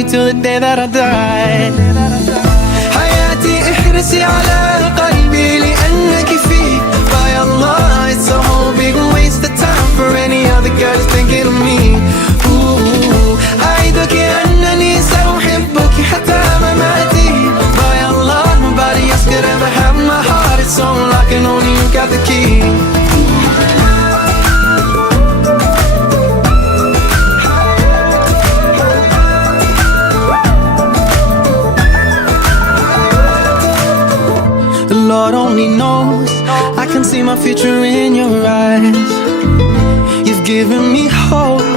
you till the day that I die. حياتي احرصي على قلبي لأنك فيه. By Allah, it's a whole big waste of time for any other girl who's thinking of me. أعدك أنني سأحبك حتى مماتي. By Allah, nobody else could ever have my heart. It's so unlocked and only you got the key. The Lord only knows, I can see my future in your eyes. You've given me hope,